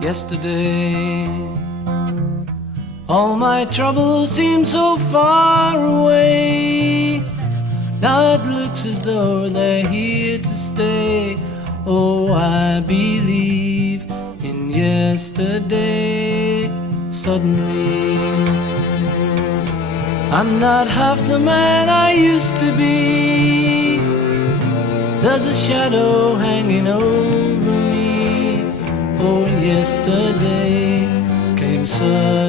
yesterday. All my troubles seem so far away. Now it looks as though they're here to stay. Oh, I believe in yesterday. Suddenly, I'm not half the man I used to be. There's a shadow hanging over me. Oh, yesterday came suddenly.